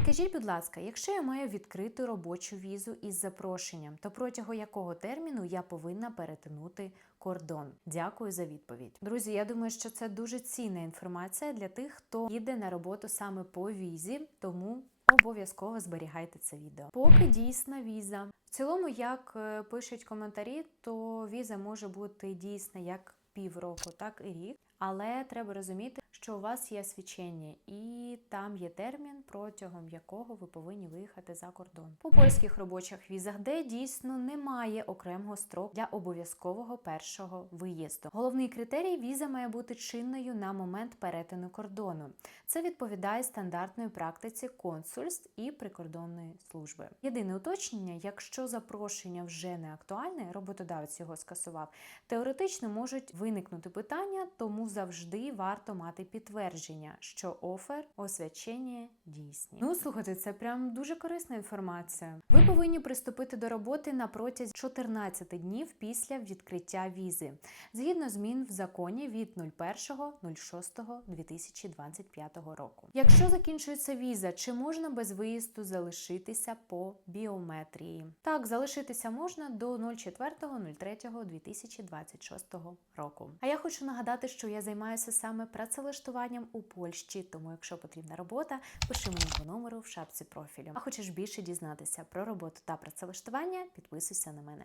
Підкажіть, будь ласка, якщо я маю відкриту робочу візу із запрошенням, то протягом якого терміну я повинна перетинути кордон? Дякую за відповідь. Друзі, я думаю, що це дуже цінна інформація для тих, хто їде на роботу саме по візі, тому обов'язково зберігайте це відео. Поки дійсна віза. В цілому, як е, пишуть коментарі, то віза може бути дійсна як півроку, так і рік. Але треба розуміти, що у вас є свідчення, і там є термін, протягом якого ви повинні виїхати за кордон. По польських робочих візах, де дійсно немає окремого строку для обов'язкового першого виїзду. Головний критерій віза має бути чинною на момент перетину кордону. Це відповідає стандартної практиці консульств і прикордонної служби. Єдине уточнення, якщо запрошення вже не актуальне, роботодавець його скасував, теоретично можуть виникнути питання, тому завжди варто мати підтвердження, що офер освячення дійсні. Ну слухайте, це прям дуже корисна інформація. Ви повинні приступити до роботи на протязі 14 днів після відкриття візи, згідно змін в законі від 01.06.2025 року. Якщо закінчується віза, чи можна без виїзду залишитися по біометрії? Так, залишитися можна до 04.03.2026 року. А я хочу нагадати, що я займаюся саме працевлаштуванням у Польщі, тому якщо потрібна робота, пиши мені по номеру в шапці профілю. А хочеш більше дізнатися про роботу та працевлаштування, підписуйся на мене.